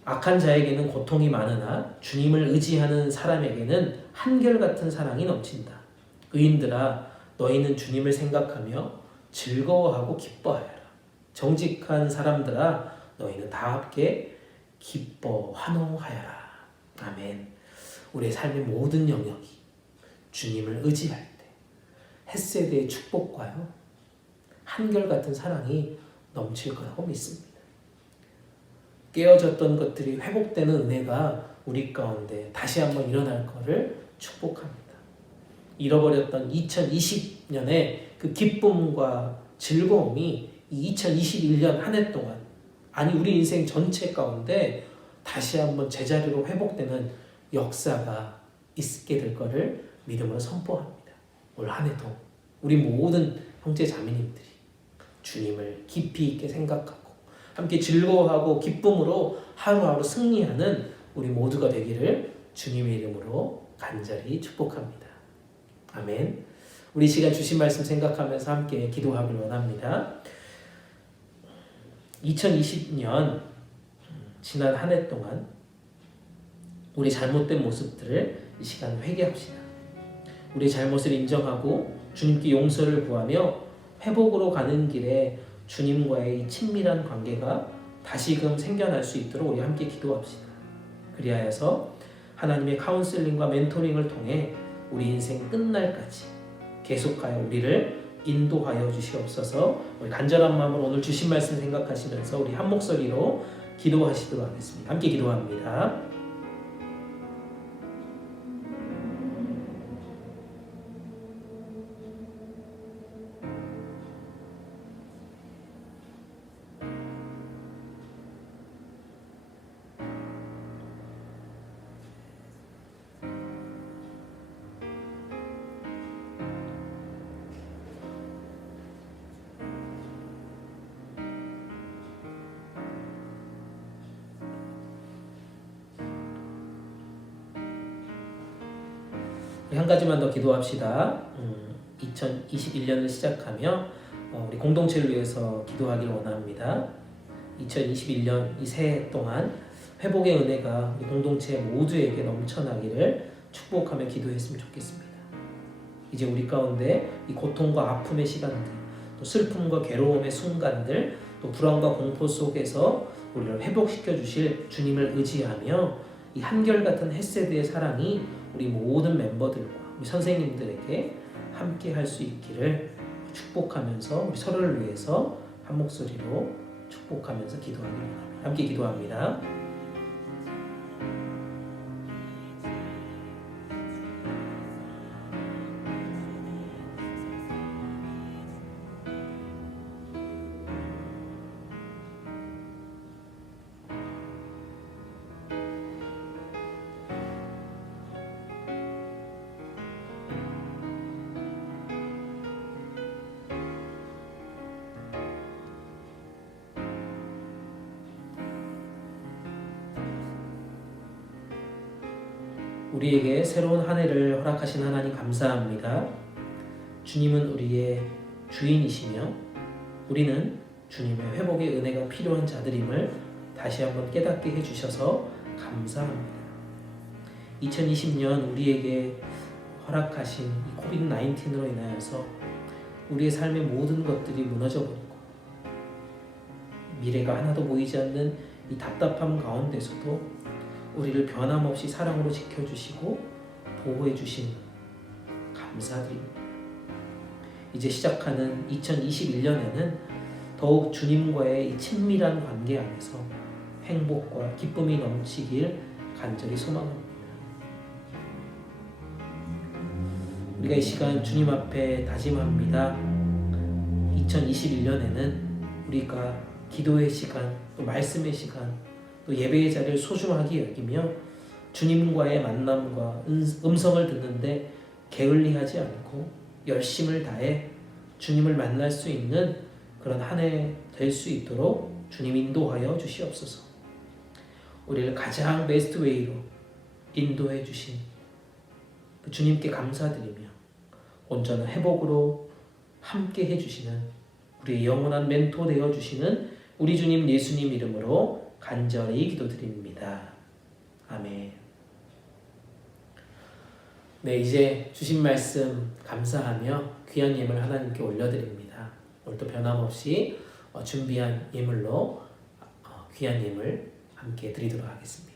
악한 자에게는 고통이 많으나 주님을 의지하는 사람에게는 한결같은 사랑이 넘친다. 의인들아, 너희는 주님을 생각하며 즐거워하고 기뻐하여라. 정직한 사람들아, 너희는 다 함께 기뻐 환호하여라. 아멘. 우리의 삶의 모든 영역이 주님을 의지할 때 헷세대의 축복과요, 한결같은 사랑이 넘칠 거라고 믿습니다. 깨어졌던 것들이 회복되는 은혜가 우리 가운데 다시 한번 일어날 것을 축복합니다. 잃어버렸던 2020년의 그 기쁨과 즐거움이 이 2021년 한 해 동안, 아니 우리 인생 전체 가운데 다시 한번 제자리로 회복되는 역사가 있게 될 것을 믿음으로 선포합니다. 올 한 해도 우리 모든 형제 자매님들이 주님을 깊이 있게 생각하고 함께 즐거워하고 기쁨으로 하루하루 승리하는 우리 모두가 되기를 주님의 이름으로 간절히 축복합니다. 아멘. 우리 시간 주신 말씀 생각하면서 함께 기도하길 원합니다. 2020년 지난 한 해 동안 우리 잘못된 모습들을 이 시간 회개합시다. 우리 잘못을 인정하고 주님께 용서를 구하며 회복으로 가는 길에 주님과의 친밀한 관계가 다시금 생겨날 수 있도록 우리 함께 기도합시다. 그리하여서 하나님의 카운슬링과 멘토링을 통해 우리 인생 끝날까지 계속하여 우리를 인도하여 주시옵소서. 우리 간절한 마음으로 오늘 주신 말씀 생각하시면서 우리 한 목소리로 기도하시도록 하겠습니다. 함께 기도합니다. 한 가지만 더 기도합시다. 2021년을 시작하며 우리 공동체를 위해서 기도하기를 원합니다. 2021년 이 새해 동안 회복의 은혜가 우리 공동체 모두에게 넘쳐나기를 축복하며 기도했으면 좋겠습니다. 이제 우리 가운데 이 고통과 아픔의 시간들, 또 슬픔과 괴로움의 순간들, 또 불안과 공포 속에서 우리를 회복시켜 주실 주님을 의지하며 이 한결같은 헷세드의 사랑이 우리 모든 멤버들과 우리 선생님들에게 함께 할 수 있기를 축복하면서 우리 서로를 위해서 한 목소리로 축복하면서 기도하기를 원합니다. 함께 기도합니다. 우리에게 새로운 한 해를 허락하신 하나님 감사합니다. 주님은 우리의 주인이시며 우리는 주님의 회복의 은혜가 필요한 자들임을 다시 한번 깨닫게 해주셔서 감사합니다. 2020년 우리에게 허락하신 이 코비드-19로 인하여서 우리의 삶의 모든 것들이 무너져버리고 미래가 하나도 보이지 않는 이 답답함 가운데서도 우리를 변함없이 사랑으로 지켜주시고 보호해주신 감사드립니다. 이제 시작하는 2021년에는 더욱 주님과의 이 친밀한 관계 안에서 행복과 기쁨이 넘치길 간절히 소망합니다. 우리가 이 시간 주님 앞에 다짐합니다. 2021년에는 우리가 기도의 시간, 또 말씀의 시간, 또 예배의 자리를 소중하게 여기며 주님과의 만남과 음성을 듣는데 게을리하지 않고 열심을 다해 주님을 만날 수 있는 그런 한 해 될 수 있도록 주님 인도하여 주시옵소서. 우리를 가장 베스트 웨이로 인도해 주신 그 주님께 감사드리며 온전한 회복으로 함께 해주시는 우리의 영원한 멘토 되어주시는 우리 주님 예수님 이름으로 간절히 기도드립니다. 아멘. 네, 이제 주신 말씀 감사하며 귀한 예물 하나님께 올려드립니다. 오늘도 변함없이 준비한 예물로 귀한 예물 함께 드리도록 하겠습니다.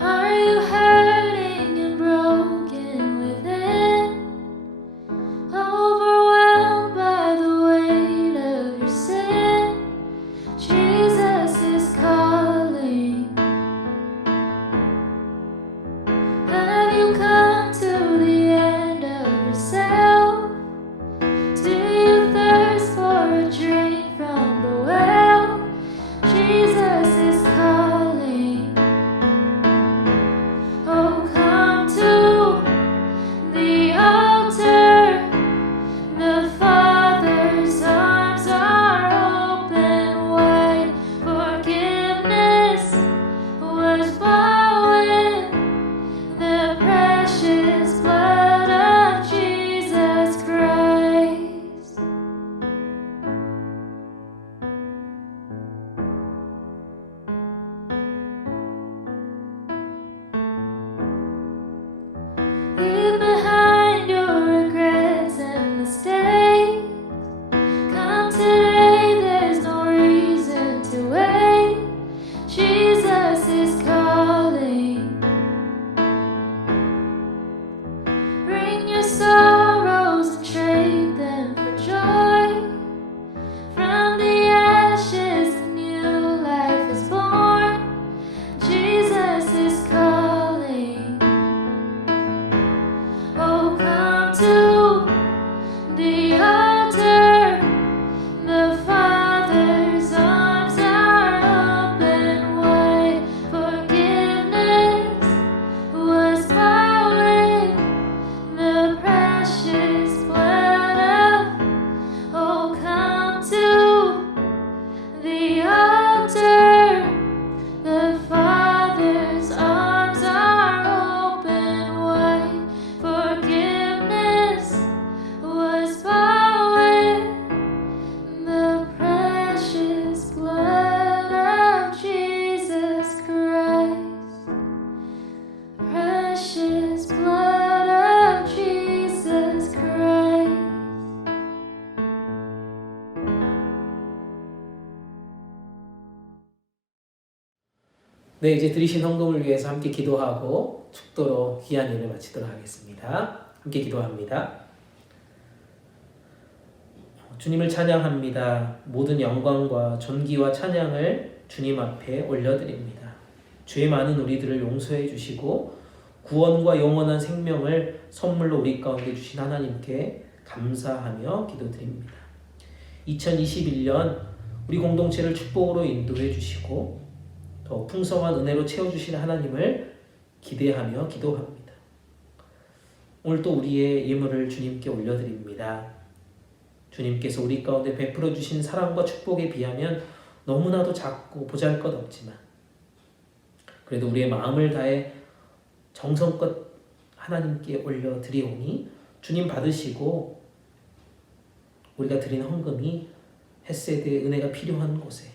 Are you hurting and broken within? Overwhelmed by the weight of your sin? Jesus is calling. Have you come to the end of yourself? Do you thirst for a drink from the well? Jesus is calling. Oh, come to the altar. The Father's arms are open wide. Forgiveness was bought with the precious blood of Jesus Christ. Leave behind your regrets and mistakes. Come today, there's no reason to wait. Jesus is calling. Bring your sorrows and trade them for joy. From the ashes, a new life is born. Jesus is calling. Oh, come to the altar. The Father's arms are open wide. Forgiveness was bought with the precious blood of. Oh, come to the altar. The Father's arms are open wide. Forgiveness was bought with the precious blood of Jesus Christ. Precious blood of Jesus Christ. 네, 이제 드리신 헌금을 위해서 함께 기도하고 축도로 귀한 예를 마치도록 하겠습니다. 함께 기도합니다. 주님을 찬양합니다. 모든 영광과 존귀와 찬양을 주님 앞에 올려드립니다. 죄 많은 우리들을 용서해 주시고 구원과 영원한 생명을 선물로 우리 가운데 주신 하나님께 감사하며 기도드립니다. 2021년 우리 공동체를 축복으로 인도해 주시고 더 풍성한 은혜로 채워주시는 하나님을 기대하며 기도합니다. 오늘 또 우리의 예물을 주님께 올려드립니다. 주님께서 우리 가운데 베풀어 주신 사랑과 축복에 비하면 너무나도 작고 보잘것없지만 그래도 우리의 마음을 다해 정성껏 하나님께 올려드리오니 주님 받으시고 우리가 드린 헌금이 헷세대의 은혜가 필요한 곳에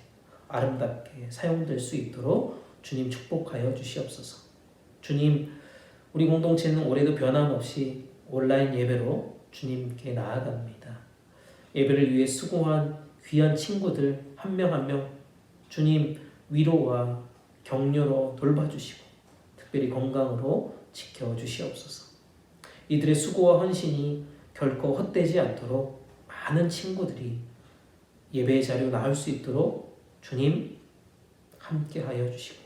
아름답게 사용될 수 있도록 주님 축복하여 주시옵소서. 주님, 우리 공동체는 올해도 변함없이 온라인 예배로 주님께 나아갑니다. 예배를 위해 수고한 귀한 친구들 한 명 한 명 주님 위로와 격려로 돌봐주시고 특별히 건강으로 지켜주시옵소서. 이들의 수고와 헌신이 결코 헛되지 않도록 많은 친구들이 예배의 자리로 나올 수 있도록 주님 함께하여 주시고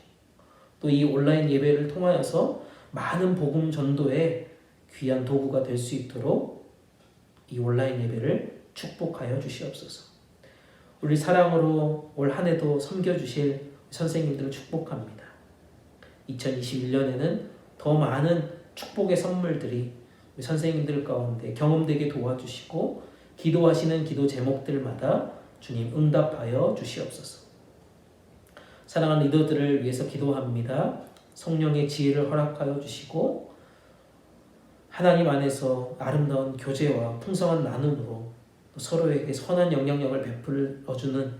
또 이 온라인 예배를 통하여서 많은 복음 전도의 귀한 도구가 될 수 있도록 이 온라인 예배를 축복하여 주시옵소서. 우리 사랑으로 올 한 해도 섬겨주실 선생님들을 축복합니다. 2021년에는 더 많은 축복의 선물들이 우리 선생님들 가운데 경험되게 도와주시고 기도하시는 기도 제목들마다 주님 응답하여 주시옵소서. 사랑하는 리더들을 위해서 기도합니다. 성령의 지혜를 허락하여 주시고 하나님 안에서 아름다운 교제와 풍성한 나눔으로 서로에게 선한 영향력을 베풀어주는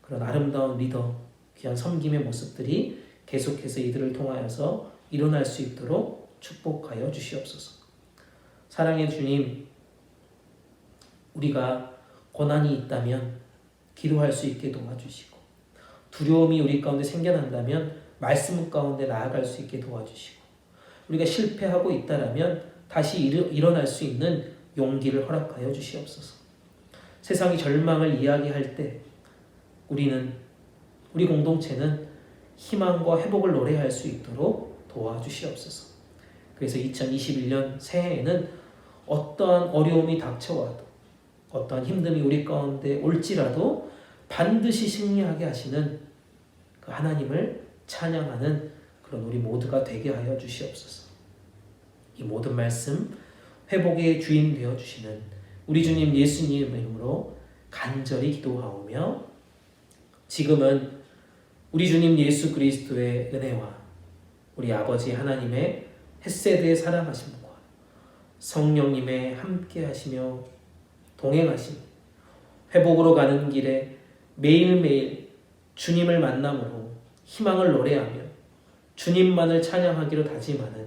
그런 아름다운 리더, 귀한 섬김의 모습들이 계속해서 이들을 통하여서 일어날 수 있도록 축복하여 주시옵소서. 사랑의 주님, 우리가 고난이 있다면 기도할 수 있게 도와주시고 두려움이 우리 가운데 생겨난다면 말씀 가운데 나아갈 수 있게 도와주시고 우리가 실패하고 있다면 다시 일어날 수 있는 용기를 허락하여 주시옵소서. 세상이 절망을 이야기할 때 우리 공동체는 희망과 회복을 노래할 수 있도록 도와주시옵소서. 그래서 2021년 새해에는 어떠한 어려움이 닥쳐와도 어떠한 힘듦이 우리 가운데 올지라도 반드시 승리하게 하시는 그 하나님을 찬양하는 그런 우리 모두가 되게 하여 주시옵소서. 이 모든 말씀 회복의 주인 되어 주시는 우리 주님 예수님의 이름으로 간절히 기도하오며 지금은 우리 주님 예수 그리스도의 은혜와 우리 아버지 하나님의 헷세대의 사랑하심과 성령님의 함께하시며 동행하심 회복으로 가는 길에 매일매일 주님을 만남으로 희망을 노래하며 주님만을 찬양하기로 다짐하는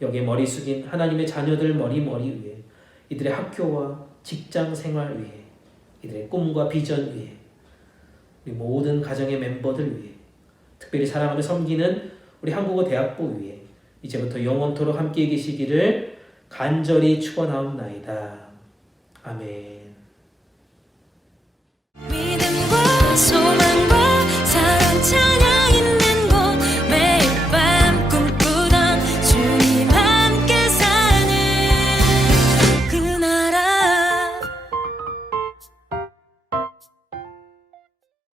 여기에 머리 숙인 하나님의 자녀들 머리 위에 이들의 학교와 직장 생활 위에 이들의 꿈과 비전 위에 우리 모든 가정의 멤버들 위에 특별히 사랑하며 섬기는 우리 한국어 대학부 위에 이제부터 영원토록 함께 계시기를 간절히 축원하옵나이다. 아멘.